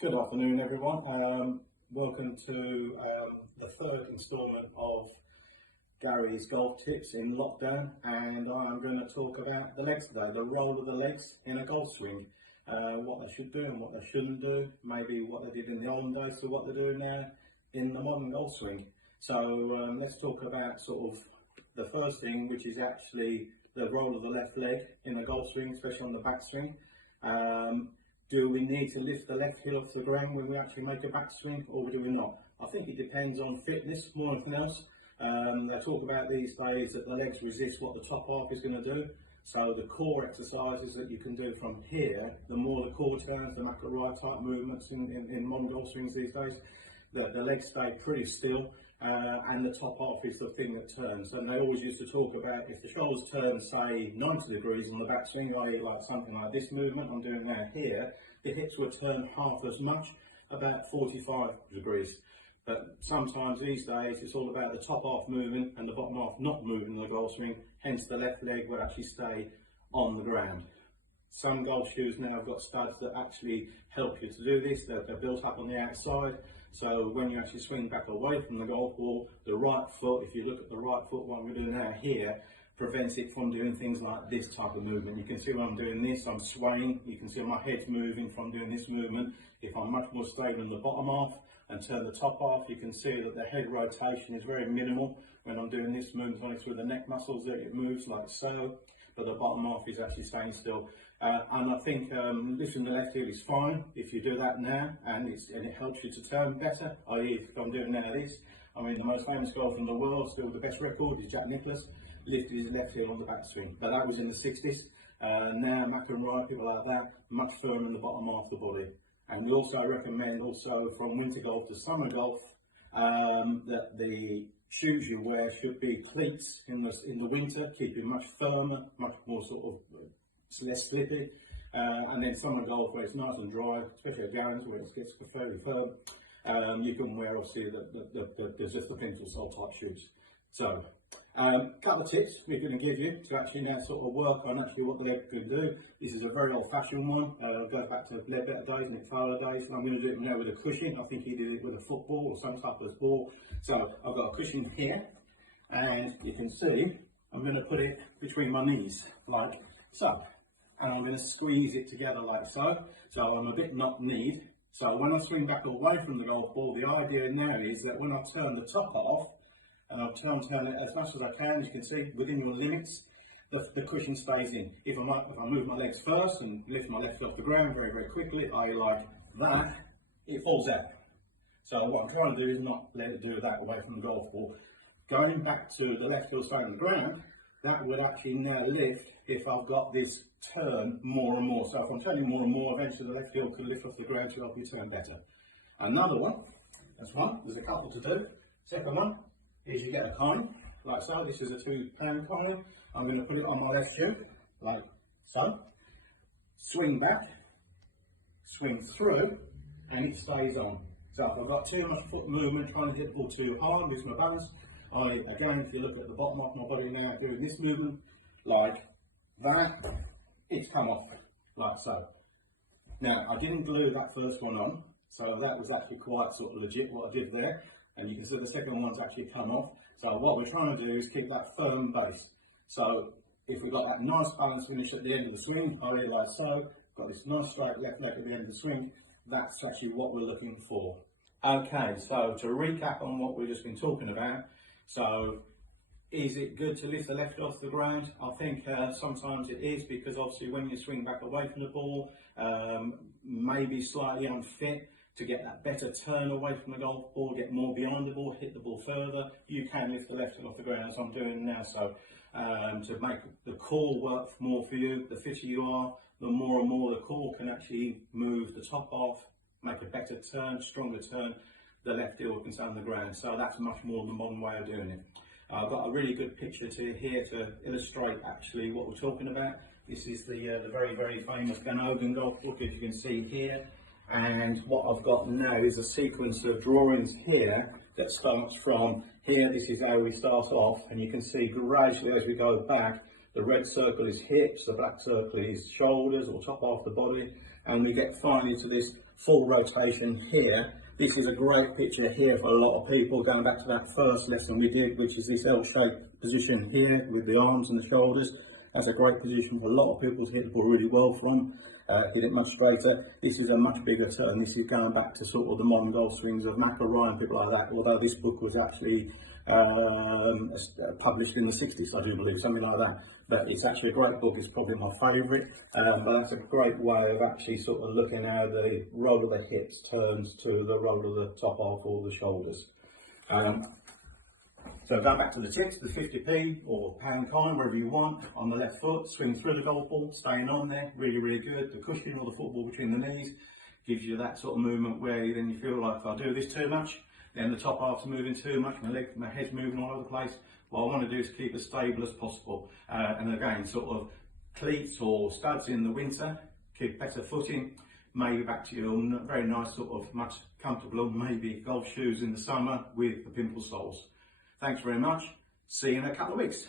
Good afternoon, everyone. Welcome to the third instalment of Gary's golf tips in lockdown, and I'm going to talk about the legs today, the role of the legs in a golf swing, what they should do and what they shouldn't do, maybe what they did in the olden days to what they're doing now in the modern golf swing. So let's talk about sort of the first thing, which is actually the role of the left leg in a golf swing, especially on the backswing. Do we need to lift the left heel off the ground when we actually make a backswing, or do we not? I think it depends on fitness more than anything else. They talk about these days that the legs resist what the top half is going to do. So the core exercises that you can do from here, the more the core turns, the McIlroy type movements in modern golf swings these days, the legs stay pretty still, and the top half is the thing that turns. And they always used to talk about if the shoulders turn, say, 90 degrees on the backswing, i.e. like something like this movement I'm doing now here, the hips would turn half as much, about 45 degrees. But sometimes these days it's all about the top half moving and the bottom half not moving in the golf swing, hence the left leg will actually stay on the ground. Some golf shoes now have got studs that actually help you to do this. They're built up on the outside, so when you actually swing back away from the golf ball, the right foot, if you look at the right foot, what we're doing now here, prevents it from doing things like this type of movement. You can see when I'm doing this, I'm swaying. You can see my head's moving from doing this movement. If I'm much more stable in the bottom half and turn the top half, you can see that the head rotation is very minimal. When I'm doing this movement, only through the neck muscles that it moves like so, but the bottom half is actually staying still. And I think lifting the left heel is fine if you do that now, and it helps you to turn better. I.e., if I'm doing now this, I mean, the most famous golfer in the world, still the best record, is Jack Nicklaus, lifted his left heel on the backswing. But that was in the 60s. Now McIlroy, people like that, much firmer in the bottom half of the body. And we also recommend from winter golf to summer golf that the shoes you wear should be cleats in the winter, keep you much firmer, much more sort of less slippy. And then summer golf where it's nice and dry, especially at Darren's where it gets fairly firm, you can wear obviously there's just the pinch of sole type shoes. So couple of tips we're going to give you to actually now sort of work on actually what the leg can do. This is a very old-fashioned one. It goes back to Ledbetter days, Nick Taylor days, and I'm going to do it now with a cushion. I think he did it with a football or some type of ball. So I've got a cushion here, and you can see I'm going to put it between my knees like so, and I'm going to squeeze it together like so. So I'm a bit knock-kneed. So when I swing back away from the golf ball, the idea now is that when I turn the top off, and I'll turn it as much as I can, you can see within your limits, the cushion stays in. If I move my legs first and lift my left off the ground very, very quickly, like that, it falls out. So what I'm trying to do is not let it do that away from the golf ball. Going back to the left heel staying on the ground, that would actually now lift if I've got this turn more and more. So if I'm turning more and more, eventually the left heel can lift off the ground to help you turn better. Another one, that's one, there's a couple to do. Second one is you get a coin, like so. This is a £2 coin. I'm going to put it on my left shoe, like so. Swing back, swing through, and it stays on. So if I've got too much foot movement, trying to hit the ball too hard, lose my balance, again, if you look at the bottom of my body now, doing this movement, like that, it's come off, like so. Now, I didn't glue that first one on, so that was actually quite sort of legit what I did there. And you can see the second one's actually come off. So what we're trying to do is keep that firm base. So if we've got that nice balance finish at the end of the swing, like so, got this nice straight left leg at the end of the swing, that's actually what we're looking for. Okay, so to recap on what we've just been talking about, so is it good to lift the left off the ground? I think sometimes it is, because obviously when you swing back away from the ball, maybe slightly unfit, to get that better turn away from the golf ball, get more behind the ball, hit the ball further, you can lift the left heel off the ground as I'm doing now. So to make the core work more for you, the fitter you are, the more and more the core can actually move the top off, make a better turn, stronger turn, the left heel can stay on the ground. So that's much more the modern way of doing it. I've got a really good picture here to illustrate actually what we're talking about. This is the very, very famous Glen Hogan golf book, as you can see here. And what I've got now is a sequence of drawings here that starts from here. This is how we start off, and you can see gradually as we go back, the red circle is hips, the black circle is shoulders or top half the body, and we get finally to this full rotation here. This is a great picture here for a lot of people, going back to that first lesson we did, which is this L-shaped position here with the arms and the shoulders. That's a great position for a lot of people to hit the ball really well from, hit it much straighter. This is a much bigger turn. This is going back to sort of the modern golf swings of McIlroy and people like that, although this book was actually published in the 60s, I do believe, something like that. But it's actually a great book. It's probably my favourite, but that's a great way of actually sort of looking how the roll of the hips turns to the roll of the top half or the shoulders. So go back to the tips, the 50p or pound coin, wherever you want, on the left foot, swing through the golf ball, staying on there, really, really good. The cushion or the football between the knees gives you that sort of movement where then you feel like, if I do this too much, then the top half's moving too much, my head's moving all over the place. What I want to do is keep as stable as possible. And again, sort of cleats or studs in the winter, keep better footing, maybe back to your very nice sort of much comfortable, maybe golf shoes in the summer with the pimple soles. Thanks very much. See you in a couple of weeks.